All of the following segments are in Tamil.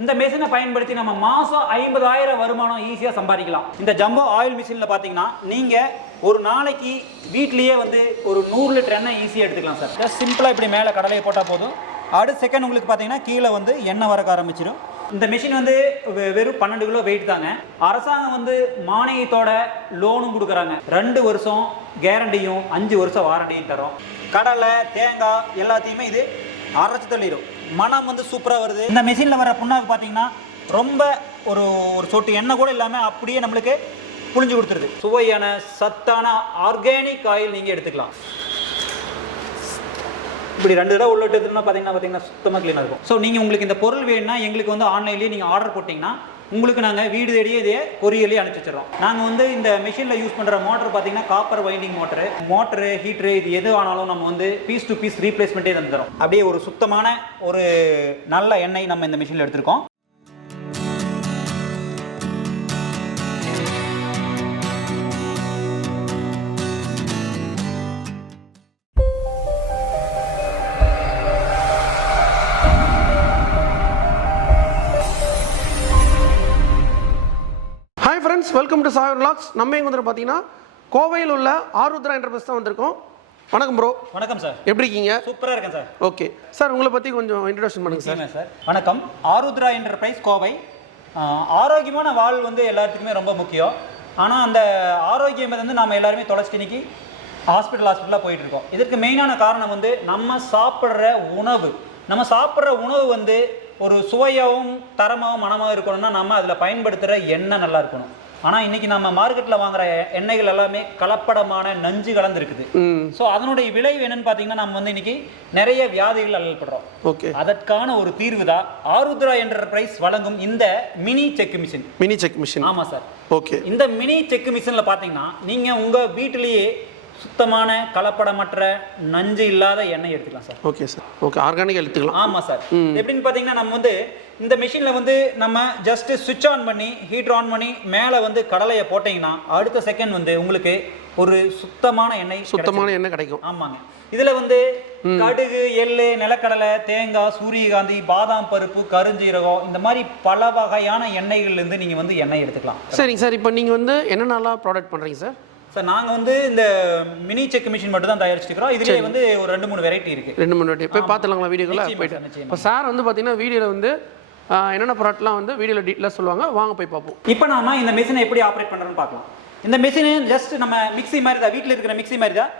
இந்த மிஷினை பயன்படுத்தி நம்ம மாசம் ஐம்பதாயிரம் வருமானம் ஈஸியாக சம்பாதிக்கலாம். இந்த ஜம்போ ஆயில் மிஷினில் பார்த்தீங்கன்னா நீங்கள் ஒரு நாளைக்கு வீட்லேயே வந்து ஒரு நூறு லிட்டர் எண்ணெய் ஈஸியாக எடுத்துக்கலாம் சார் ஜஸ்ட் சிம்பிளாக இப்படி மேலே கடலையை போட்டால் போதும். அடுத்த செகண்ட் உங்களுக்கு பார்த்தீங்கன்னா கீழே வந்து எண்ணெய் வரக்க ஆரம்பிச்சிடும் இந்த மிஷின் வந்து வெறும் பன்னெண்டு கிலோ வெயிட் தாங்க. அரசாங்கம் வந்து மானியத்தோட லோனும் கொடுக்குறாங்க. ரெண்டு வருஷம் கேரண்டியும் அஞ்சு வருஷம் வாரண்டியும் தரும். கடலை தேங்காய் எல்லாத்தையுமே இது அரைச்சு தள்ளிடும் மனம் வந்து சூப்பராக வருது. இந்த மிஷினில் வர புண்ணாக்கு பார்த்தீங்கன்னா ரொம்ப ஒரு ஒரு சொட்டு எண்ணெய் கூட இல்லாமல் அப்படியே நம்மளுக்கு புழிஞ்சு கொடுத்துருது. சுவையான சத்தான ஆர்கானிக் ஆயில் நீங்கள் எடுத்துக்கலாம். இப்படி ரெண்டு தடவை உள்ள எடுத்துனா பார்த்தீங்கன்னா பார்த்தீங்கன்னா சுத்தமாக க்ளீனாக இருக்கும். ஸோ நீங்கள் உங்களுக்கு இந்த பொருள் வேணும்னா எங்களுக்கு வந்து ஆன்லைன்லேயே நீங்கள் ஆர்டர் போட்டிங்கன்னா உங்களுக்கு நாங்கள் வீடு தேடியே இதே கொரியர்லேயே அனுப்பிச்சி வச்சிடறோம். நாங்கள் வந்து இந்த மிஷினில் யூஸ் பண்ணுற மோட்டர் பார்த்தீங்கன்னா copper winding motor motor heater இது எது ஆனாலும் நம்ம வந்து பீஸ் டு பீஸ் ரீப்ளேஸ்மெண்ட்டே தந்துடுறோம். அப்படியே ஒரு சுத்தமான ஒரு நல்ல எண்ணெய் நம்ம இந்த மிஷினில் எடுத்திருக்கோம். வெல்கம் டு சாகர் லாக்ஸ் நம்ம எங்க வந்து பார்த்தீங்கன்னா கோவையில் உள்ள ஆருத்ரா என்டர்பிரைஸ் தான் வந்திருக்கோம். வணக்கம் ப்ரோ வணக்கம் சார். எப்படி இருக்கீங்க? சூப்பராக இருக்கேன் சார். ஓகே சார் உங்களை பற்றி கொஞ்சம் இன்ட்ரடக்ஷன் பண்ணுங்க சார் சார். வணக்கம். ஆருத்ரா என்டர்பிரைஸ் கோவை. ஆரோக்கியமான வாழ் வந்து எல்லாத்துக்குமே ரொம்ப முக்கியம். ஆனால் அந்த ஆரோக்கியம் வந்து நம்ம எல்லாருமே தொலைச்சிட்டு இன்னைக்கு ஹாஸ்பிட்டல் ஹாஸ்பிட்டலாக போயிட்டு இருக்கோம். இதற்கு மெயினான காரணம் வந்து நம்ம சாப்பிட்ற உணவு. நம்ம சாப்பிட்ற உணவு வந்து ஒரு சுவையாகவும் தரமாகவும் மனமாகவும் இருக்கணும்னா நம்ம அதில் பயன்படுத்துகிற எண்ணெய் நல்லா இருக்கணும். ஆனால் இன்னைக்கு நம்ம மார்க்கெட்டில் வாங்குற எண்ணெய்கள் எல்லாமே கலப்படமான நஞ்சு கலந்துருக்குது. ஸோ அதனுடைய விளைவு என்னன்னு பார்த்தீங்கன்னா நம்ம வந்து இன்னைக்கு நிறைய வியாதிகள் அல்லல்படுறோம் ஓகே. அதற்கான ஒரு தீர்வு தான் ஆருத்ரா என்டர்பிரைஸ் வழங்கும் இந்த மினி செக் மிஷின் மினி செக் மிஷின் ஆமா சார் ஓகே. இந்த மினி செக் மிஷினில் பார்த்தீங்கன்னா நீங்க உங்க வீட்டிலேயே சுத்தமான கலப்படமற்ற நஞ்சு இல்லாத எண்ணெய் எடுத்துக்கலாம் sir. Okay sir okay organic எடுத்துக்கலாம். ஆமா சார் எப்படின்னு பார்த்தீங்கன்னா நம்ம வந்து இந்த மிஷினில் வந்து நம்ம ஜஸ்ட் சுவிட்ச் ஆன் பண்ணி ஹீட்டர் ஆன் பண்ணி மேலே வந்து கடலையை போட்டிங்கன்னா அடுத்த செகண்ட் வந்து உங்களுக்கு ஒரு சுத்தமான எண்ணெய் சுத்தமான எண்ணெய் கிடைக்கும். ஆமாங்க. இதுல வந்து கடுகு எள்ளு நிலக்கடலை தேங்காய் சூரியகாந்தி பாதாம் பருப்பு கருஞ்சீரகம் இந்த மாதிரி பல வகையான எண்ணெய்கள்ல இருந்து நீங்க வந்து எண்ணெய் எடுத்துக்கலாம். சரிங்க சார் இப்போ நீங்கள் வந்து என்னென்னலாம் ப்ராடக்ட் பண்ணுறீங்க சார் சார் நாங்க வந்து இந்த மினி செக் மிஷின் மட்டும் தான் தயாரிச்சிருக்கிறோம். இதுலயே வந்து ஒரு ரெண்டு மூணு வெரைட்டி இருக்கு. ரெண்டு மூணு வாட்டி போய் பார்த்துலாங்களா வீடியோக்குள்ள? போயிட்டு. இப்போ சார் வந்து பார்த்தீங்கன்னா வீடியோவில் வந்து என்னென்ன ப்ராடக்ட்லாம் வந்து வீடியோவில் டீட்டெயிலாக சொல்லுவாங்க? வாங்க போய் பார்ப்போம். இப்போ நாம இந்த மிஷினை எப்படி ஆப்ரேட் பண்றோம்னு பார்க்கலாம். இந்த மிஷினு ஜஸ்ட் நம்ம மிக்ஸி மாதிரி தான் வீட்டில் இருக்கிற மிக்ஸி மாதிரி தான்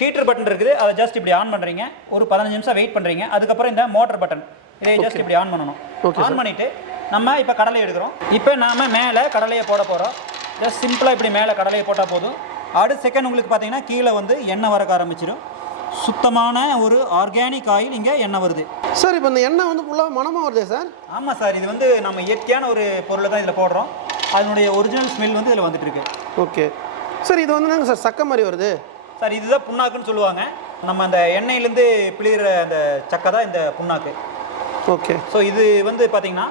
ஹீட்டர் பட்டன் இருக்குது. அதை ஜஸ்ட் இப்படி ஆன் பண்றீங்க. ஒரு பதினஞ்சு நிமிஷம் வெயிட் பண்றீங்க. அதுக்கப்புறம் இந்த மோட்டர் பட்டன் இதை ஜஸ்ட் இப்படி ஆன் பண்ணணும். ஆன் பண்ணிட்டு நம்ம இப்போ கடலை எடுக்கிறோம். இப்போ நாம மேலே கடலையை போட போறோம். ஜஸ்ட் சிம்பிளா இப்படி மேலே கடலையை போட்டால் போதும். அடுத்த செகண்ட் உங்களுக்கு பார்த்தீங்கன்னா கீழே வந்து எண்ணெய் வரக்க ஆரம்பிச்சிடும். சுத்தமான ஒரு ஆர்கானிக் ஆயில் இங்கே எண்ணெய் வருது. சார் இப்போ இந்த எண்ணெய் வந்து ஃபுல்லாக மனமாக வருதே சார்? ஆமாம் சார் இது வந்து நம்ம இயற்கையான ஒரு பொருளை தான் இதில் போடுறோம். அதனுடைய ஒரிஜினல் ஸ்மெல் வந்து இதில் வந்துட்டு இருக்கு. ஓகே. சார் இது வந்து நாங்கள் சார் சக்கை மாதிரி வருது? சார் இதுதான் புண்ணாக்குன்னு சொல்லுவாங்க. நம்ம அந்த எண்ணெயிலேருந்து பிழிகிற அந்த சக்கை தான் இந்த புண்ணாக்கு. ஓகே. ஸோ இது வந்து பார்த்திங்கன்னா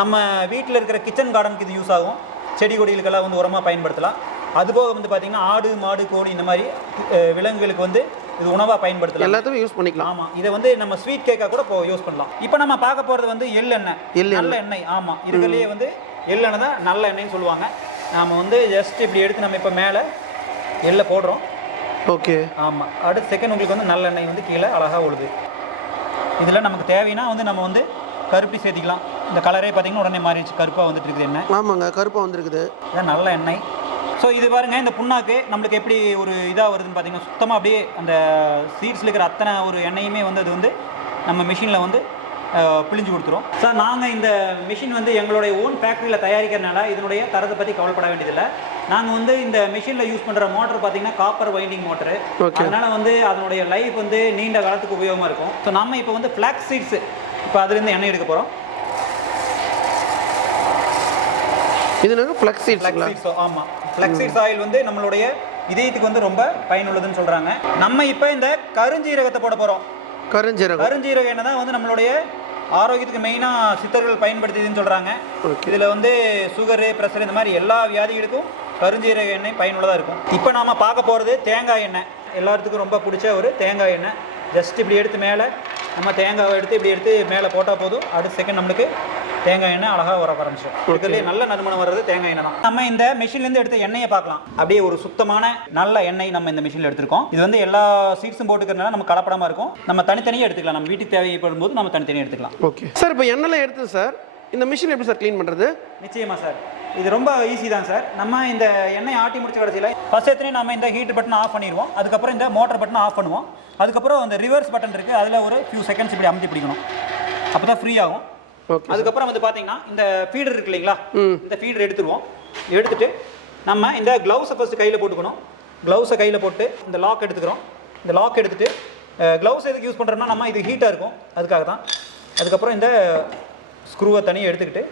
நம்ம வீட்டில் இருக்கிற கிச்சன் கார்டனுக்கு இது யூஸ் ஆகும். செடி கொடிகளுக்கெல்லாம் வந்து உரமாக பயன்படுத்தலாம். அதுபோக வந்து பார்த்திங்கன்னா ஆடு மாடு கோழி இந்த மாதிரி விலங்குகளுக்கு வந்து இது உணவாக பயன்படுத்தலாம். எல்லாத்தையுமே யூஸ் பண்ணிக்கலாம். ஆமாம் இதை வந்து நம்ம ஸ்வீட் கேக்காக கூட யூஸ் பண்ணலாம். இப்போ நம்ம பார்க்க போகிறது வந்து எள்ளெண்ணெய் எள்ளு நல்ல எண்ணெய். ஆமாம் இதுலேயே வந்து எள்ளெண்ணெய் தான் நல்ல எண்ணெய்னு சொல்லுவாங்க. நாம வந்து ஜஸ்ட் இப்படி எடுத்து நம்ம இப்போ மேலே எள்ளை போடுறோம். ஓகே. ஆமாம் அடுத்த செகண்ட் உங்களுக்கு வந்து நல்லெண்ணெய் வந்து கீழே அழகாக உழுது. இதில் நமக்கு தேவைன்னா வந்து நம்ம வந்து கருப்பி சேர்த்திக்கலாம். இந்த கலரே பார்த்தீங்கன்னா உடனே மாறிடுச்சு. கருப்பாக வந்துட்டு இருக்குது எண்ணெய். ஆமாங்க. கருப்பாக வந்திருக்குது. இதான் நல்ல எண்ணெய். ஸோ இது பாருங்க இந்த புண்ணாக்கு நம்மளுக்கு எப்படி ஒரு இதாக வருதுன்னு பார்த்தீங்கன்னா சுத்தமாக அப்படியே அந்த சீட்ஸில் இருக்கிற அத்தனை ஒரு எண்ணெயுமே வந்து அது வந்து நம்ம மிஷினில் வந்து பிழிஞ்சு கொடுத்துரும். சார் நாங்கள் இந்த மிஷின் வந்து எங்களுடைய ஓன் ஃபேக்ட்ரியில் தயாரிக்கிறனால இதனுடைய தரத்தை பற்றி கவலைப்பட வேண்டியதில்லை. நாங்கள் வந்து இந்த மிஷினில் யூஸ் பண்ணுற மோட்டர் பார்த்தீங்கன்னா காப்பர் வைண்டிங் மோட்டரு. அதனால வந்து அதனுடைய லைஃப் வந்து நீண்ட காலத்துக்கு உபயோகமாக இருக்கும். ஸோ நம்ம இப்போ வந்து ஃப்ளாக்ஸ் சீட்ஸ் இப்போ அதுலேருந்து எண்ணெய் எடுக்க போகிறோம் இது நாங்கள் ஃப்ளக்ஸ் ஃப்ளக்ஸீட்ஸ் ஆமாம் ஃப்ளக்ஸீட்ஸ் ஆயில் வந்து நம்மளுடைய இதயத்துக்கு வந்து ரொம்ப பயனுள்ளதுன்னு சொல்கிறாங்க நம்ம இப்போ இந்த கருஞ்சீரகத்தை போட போகிறோம் கருஞ்சீரகம். கருஞ்சீரகம் எண்ணெய் தான் வந்து நம்மளுடைய ஆரோக்கியத்துக்கு மெயினாக சித்தர்கள் பயன்படுத்தியதுன்னு சொல்கிறாங்க. இதில் வந்து சுகரு ப்ரெஷர் இந்த மாதிரி எல்லா வியாதிகளுக்கும் கருஞ்சீரக எண்ணெய் பயனுள்ளதாக இருக்கும். இப்போ நாம பார்க்க போகிறது தேங்காய் எண்ணெய். எல்லாத்துக்கும் ரொம்ப பிடிச்ச ஒரு தேங்காய் எண்ணெய். ஜஸ்ட் இப்படி எடுத்து மேலே நம்ம தேங்காவை எடுத்து இப்படி எடுத்து மேலே போட்டால் போதும். அடுத்த செகண்ட் நம்மளுக்கு தேங்காய் எண்ணெய் அழகாக வர ஆரம்பிச்சிடும் இருக்கிறதுலே நல்ல நறுமணம் வர்றது தேங்காய் எண்ணெய் தான். நம்ம இந்த மிஷின்லேருந்து எடுத்த எண்ணெயை பார்க்கலாம். அப்படியே ஒரு சுத்தமான நல்ல எண்ணெய் நம்ம இந்த மிஷினில் எடுத்திருக்கோம். இது வந்து எல்லா சீட்ஸும் போட்டுக்கிறதுனால நம்ம கலப்படமாக இருக்கும். நம்ம தனித்தனியாக எடுத்துக்கலாம். நம்ம வீட்டுக்கு தேவைப்படும் போது நம்ம தனித்தனியாக எடுத்துக்கலாம். ஓகே. சார் இப்போ எண்ணெய்லாம் எடுத்து சார். இந்த மிஷின் எப்படி சார் க்ளீன் பண்ணுறது நிச்சயமா சார். இது ரொம்ப ஈஸி தான் சார். நம்ம இந்த எண்ணெய் ஆட்டி முடிச்ச கடைசியில் ஃபர்ஸ்ட் எத்தனை நம்ம இந்த ஹீட் பட்டன் ஆஃப் பண்ணிடுவோம். அதுக்கப்புறம் இந்த மோட்டர் பட்டன் ஆஃப் பண்ணுவோம். அதுக்கப்புறம் அந்த ரிவர்ஸ் பட்டன் இருக்குது அதில் ஒரு ஃபியூ செகண்ட்ஸ் இப்படி அமுத்தி பிடிக்கணும். அப்போ தான் ஃப்ரீ ஆகும். அதுக்கப்புறம் வந்து பார்த்தீங்கன்னா இந்த ஃபீடர் இருக்கு இல்லைங்களா? இந்த ஃபீடர் எடுத்துருவோம். எடுத்துட்டு நம்ம இந்த க்ளவுஸை ஃபர்ஸ்ட் கையில் போட்டுக்கணும். க்ளவுஸை கையில் போட்டு இந்த லாக் எடுத்துக்கிறோம். இந்த லாக் எடுத்துட்டு க்ளவுஸ் எதுக்கு யூஸ் பண்ணுறோம்னா நம்ம இது ஹீட்டாக இருக்கும். அதுக்காக தான். அதுக்கப்புறம் இந்த ஸ்க்ரூவை தனியாக எடுத்துக்கிட்டு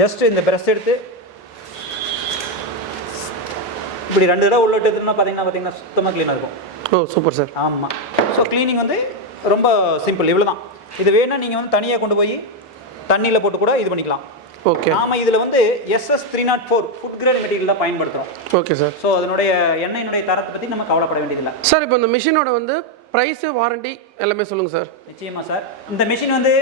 ஜஸ்ட் இந்த பிரஷ் எடுத்து இப்படி ரெண்டு தடவை உள்ள எடுத்துட்டோம்னா பார்த்தீங்கன்னா பார்த்தீங்கன்னா சுத்தமாக க்ளீனாக இருக்கும். ஓ சூப்பர் சார் ஆமாம் ஸோ க்ளீனிங் வந்து ரொம்ப சிம்பிள் இவ்வளோ தான் இது வேணால் நீங்கள் வந்து தனியாக கொண்டு போய் தண்ணியில் போட்டு கூட இது பண்ணிக்கலாம். ஓகே. நாம இதில் வந்து SS three nought four food grade material தான் பயன்படுத்துகிறோம் ஓகே சார். ஸோ அதனுடைய எண்ணெயினுடைய தரத்தை பற்றி நம்ம கவலைப்பட வேண்டியதில்லை. சார் இப்போ இந்த மிஷினோட வந்து ப்ரைஸு வாரண்டி எல்லாமே சொல்லுங்கள் சார். நிச்சயமா சார். இந்த மிஷின் வந்து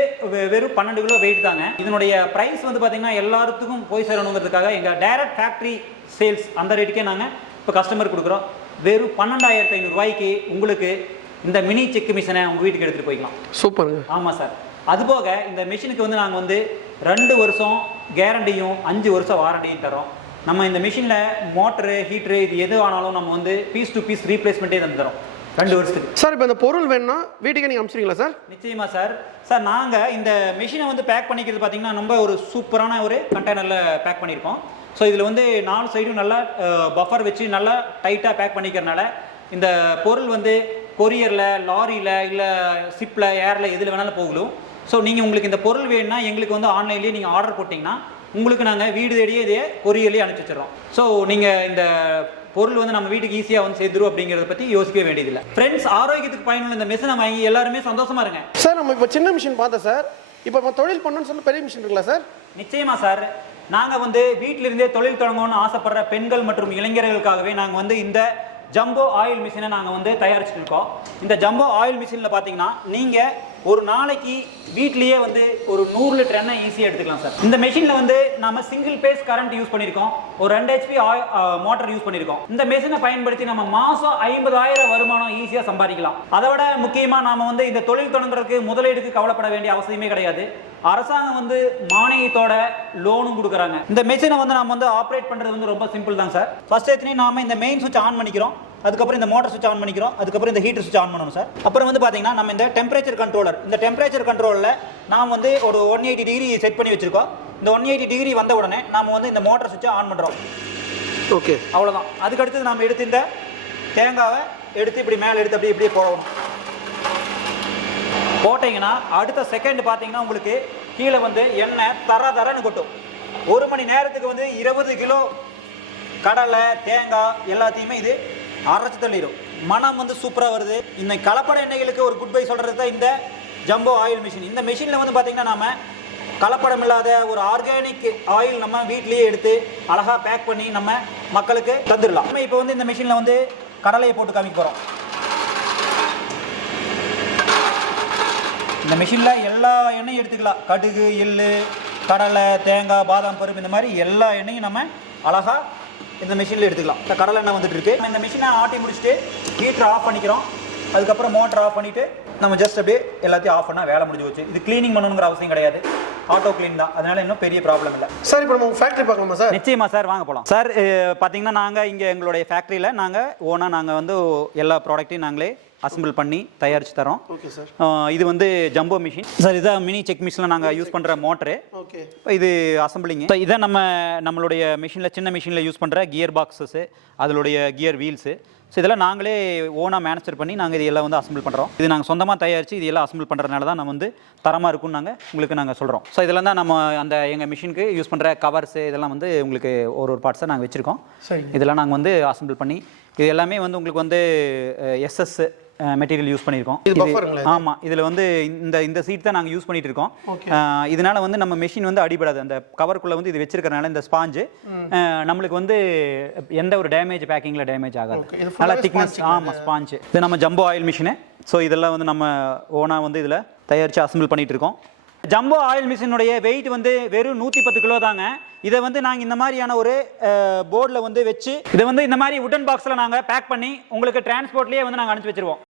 வெறும் பன்னெண்டு கிலோ வெயிட் தாங்க இதனுடைய ப்ரைஸ் வந்து பார்த்தீங்கன்னா எல்லாத்துக்கும் போய் சேரணுங்கிறதுக்காக எங்கள் டைரக்ட் ஃபேக்ட்ரி சேல்ஸ் அந்த ரேட்டுக்கே நாங்கள் இப்போ கஸ்டமர் கொடுக்குறோம். வெறும் பன்னெண்டாயிரத்து ஐநூறுரூவாய்க்கு உங்களுக்கு இந்த மினி செக் மிஷினை உங்கள் வீட்டுக்கு எடுத்துகிட்டு போய்க்கலாம். சூப்பருங்க. ஆமாம் சார். அதுபோக இந்த மிஷினுக்கு வந்து நாங்கள் வந்து ரெண்டு வருஷம் கேரண்டியும் அஞ்சு வருஷம் வாரண்டியும் தரோம். நம்ம இந்த மிஷினில் மோட்டரு ஹீட்ரு இது எது ஆனாலும் நம்ம வந்து பீஸ் டு பீஸ் ரீப்ளேஸ்மெண்ட்டே தந்து தரோம். ரெண்டு வருஷத்துக்கு. சார் இப்போ இந்த பொருள் வேணும்னா வீட்டுக்கே நீங்கள் அனுப்பிச்சிடுங்களா சார்? நிச்சயமா சார். சார் நாங்கள் இந்த மிஷினை வந்து பேக் பண்ணிக்கிறது பார்த்தீங்கன்னா ரொம்ப ஒரு சூப்பரான ஒரு கண்டெய்னரில் பேக் பண்ணியிருக்கோம் ஸோ இதில் வந்து நாலு சைடும் நல்லா பஃபர் வச்சு நல்லா டைட்டாக பேக் பண்ணிக்கிறனால இந்த பொருள் வந்து கொரியரில் லாரியில் இல்லை ஷிப்பில் ஏரில் எதில் வேணாலும் போகலும். ஸோ நீங்கள் உங்களுக்கு இந்த பொருள் வேணும்னா எங்களுக்கு வந்து ஆன்லைன்லேயே நீங்கள் ஆர்டர் போட்டிங்கன்னா உங்களுக்கு நாங்கள் வீடு தேடியே இதே கொரியர்லேயே அனுப்பிச்சி வச்சிடுறோம். ஸோ நீங்கள் இந்த பொருள் வந்து நம்ம வீட்டுக்கு ஈஸியாக வந்து சேர்த்துரும் அப்படிங்கிறத பற்றி யோசிக்கவே வேண்டியதில்லை. ஃப்ரெண்ட்ஸ் ஆரோக்கியத்துக்கு பயனுள்ள இந்த மிஷினை வாங்கி எல்லாருமே சந்தோஷமா இருங்க. சார் நம்ம இப்போ சின்ன மிஷின் பார்த்தேன் சார். இப்போ நம்ம தொழில் பண்ணணும்னு சொல்லி பெரிய மிஷின் இருக்குல்ல சார்? நிச்சயமா சார். நாங்கள் வந்து வீட்டில இருந்தே தொழில் தொடங்கணும்னு ஆசைப்படுற பெண்கள் மற்றும் இளைஞர்களுக்காகவே நாங்கள் வந்து இந்த ஜம்போ ஆயில் மிஷினை நாங்கள் வந்து தயாரிச்சுட்டு இருக்கோம். இந்த ஜம்போ ஆயில் மிஷினில் பார்த்தீங்கன்னா நீங்கள் ஒரு நாளைக்கு வீட்லேயே வந்து ஒரு நூறு லிட்டர் எண்ணெய் ஈஸியாக எடுத்துக்கலாம் சார். இந்த மிஷினில் வந்து நம்ம சிங்கிள் பேஸ் கரண்ட் யூஸ் பண்ணியிருக்கோம். ஒரு ரெண்டு ஹெச்பி மோட்டர் யூஸ் பண்ணியிருக்கோம். இந்த மிஷினை பயன்படுத்தி நம்ம மாதம் ஐம்பதாயிரம் வருமானம் ஈஸியாக சம்பாதிக்கலாம். அதை விட முக்கியமாக நாம் வந்து இந்த தொழில் தொடங்குறதுக்கு முதலீடுக்கு கவலைப்பட வேண்டிய அவசியமே கிடையாது. அரசாங்கம் வந்து மானியத்தோட லோனும் கொடுக்குறாங்க. இந்த மெஷினை வந்து நம்ம வந்து ஆப்ரேட் பண்ணுறது வந்து ரொம்ப சிம்பிள் தான் சார். ஃபர்ஸ்ட் எத்தனையும் நாம இந்த மெயின் சுவிட்ச் ஆன் பண்ணிக்கிறோம். அதுக்கப்புறம் இந்த மோட்டர் சுவிட்ச் ஆன் பண்ணிக்கிறோம். அதுக்கப்புறம் இந்த ஹீட்டர் சுவிட்ச் ஆன் பண்ணணும் சார் அப்புறம் வந்து பாத்தீங்கன்னா நம்ம இந்த டெம்பரேச்சர் கண்ட்ரோலர் இந்த டெம்பரேச்சர் கண்ட்ரோலில் நாம் வந்து ஒரு ஒன் எயிட்டி டிகிரி செட் பண்ணி வச்சிருக்கோம். இந்த ஒன் எயிட்டி டிகிரி வந்த உடனே நாம வந்து இந்த மோட்டர் சுவிட்சை ஆன் பண்றோம். ஓகே அவ்வளவுதான். அதுக்கு அடுத்தது நாம எடுத்து இந்த தேங்காவை எடுத்து இப்படி மேலே எடுத்து அப்படியே இப்படியே போடணும். போட்டீங்கன்னா அடுத்த செகண்ட் பார்த்தீங்கன்னா உங்களுக்கு கீழே வந்து எண்ணெய் தர தரன்னு கொட்டும். ஒரு மணி நேரத்துக்கு வந்து இருபது கிலோ கடலை தேங்காய் எல்லாத்தையுமே இது அரைச்சி தள்ளிடும் மனம் வந்து சூப்பராக வருது. இந்த கலப்பட எண்ணெய்களுக்கு ஒரு குட் பை சொல்கிறது தான் இந்த ஜம்போ ஆயில் மிஷின் இந்த மிஷினில் வந்து பார்த்திங்கன்னா நாம் கலப்படம் இல்லாத ஒரு ஆர்கானிக் ஆயில் நம்ம வீட்லேயே எடுத்து அழகாக பேக் பண்ணி நம்ம மக்களுக்கு தந்துடலாம். நம்ம இப்போ வந்து இந்த மிஷினில் வந்து கடலையை போட்டு காமிக்க போகிறோம் இந்த மிஷினில் எல்லா எண்ணெயும் எடுத்துக்கலாம். கடுகு எள்ளு கடலை தேங்காய் பாதாம் பருப்பு இந்த மாதிரி எல்லா எண்ணெயும் நம்ம அழகாக இந்த மிஷினில் எடுத்துக்கலாம். இந்த கடலை எண்ணெய் வந்துட்டு இருக்கு. இந்த மிஷினை ஆட்டி முடிச்சுட்டு ஹீட்டர் ஆஃப் பண்ணிக்கிறோம். அதுக்கப்புறம் மோட்டர் ஆஃப் பண்ணிட்டு நம்ம ஜஸ்ட் அப்படியே எல்லாத்தையும் ஆஃப் பண்ணால் வேலை முடிஞ்சு போச்சு. இது க்ளீனிங் பண்ணணுங்கிற அவசியம் கிடையாது. ஆட்டோ க்ளீன் தான். அதனால இன்னும் பெரிய ப்ராப்ளம் இல்லை. சார் இப்போ நம்ம ஃபேக்ட்ரி பார்க்கலாமா சார் நிச்சயமா சார் வாங்க போகலாம் சார் பார்த்தீங்கன்னா நாங்கள் இங்கே எங்களுடைய ஃபேக்ட்ரியில் நாங்கள் ஓனாக நாங்கள் வந்து எல்லா ப்ராடக்ட்டையும் நாங்களே அசம்பிள் பண்ணி தயாரித்து தரோம். Okay sir. ஆஹ் இது வந்து ஜம்போ மிஷின். சார் இதான் மினி செக் மிஷினில் நாங்கள் யூஸ் பண்ணுற மோட்டரு. ஓகே. இது அசம்பிளிங் இதான் நம்ம நம்மளுடைய மிஷினில் சின்ன மிஷினில் யூஸ் பண்ணுற கியர் பாக்ஸஸு அதனுடைய கியர் வீல்ஸு. ஸோ இதெல்லாம் நாங்களே ஓனாக மேனுஃபேக்சர் பண்ணி நாங்கள் இது எல்லாம் வந்து அசம்பிள் பண்ணுறோம் இது நாங்கள் சொந்தமாக தயாரித்து இது எல்லாம் அசம்பிள் பண்ணுறதுனால தான் நம்ம வந்து தரமாக இருக்கும்னு நாங்கள் உங்களுக்கு நாங்கள் சொல்கிறோம் ஸோ இதெல்லாம் தான் நம்ம அந்த எங்கள் மிஷினுக்கு யூஸ் பண்ணுற கவர்ஸு இதெல்லாம் வந்து உங்களுக்கு ஒரு ஒரு பார்ட்ஸை நாங்கள் வச்சுருக்கோம். இதெல்லாம் நாங்கள் வந்து அசம்பிள் பண்ணி இது எல்லாமே வந்து உங்களுக்கு வந்து எஸ்எஸ் மெட்டீரியல் யூஸ் பண்ணியிருக்கோம்? ஆமாம் இதில் வந்து இந்த இந்த சீட் தான் நாங்கள் யூஸ் பண்ணிட்டு இருக்கோம் இதனால வந்து நம்ம மெஷின் வந்து அடிபடாது. அந்த கவருக்குள்ள வந்து இது வச்சிருக்கறனால இந்த ஸ்பாஞ்சு நம்மளுக்கு வந்து எந்த ஒரு டேமேஜ் பேக்கிங்ல டேமேஜ் ஆகாது. நல்லா திக்னஸ் ஆமாம் ஸ்பாஞ்சு இது? நம்ம ஜம்போ ஆயில் மிஷினு ஸோ இதெல்லாம் வந்து நம்ம ஓனாக வந்து இதில் தயாரித்து அசம்பிள் பண்ணிட்டு இருக்கோம் ஜம்போ ஆயில் மிஷினுடைய வெயிட் வந்து வெறும் நூற்றி பத்து கிலோ தாங்க. இதை வந்து நாங்கள் இந்த மாதிரியான ஒரு போர்டில் வந்து வச்சு இதை வந்து இந்த மாதிரி உடன் பாக்ஸில் நாங்கள் பேக் பண்ணி உங்களுக்கு டிரான்ஸ்போர்ட்லேயே வந்து நாங்கள் அனுப்பிச்சி வச்சிருவோம்.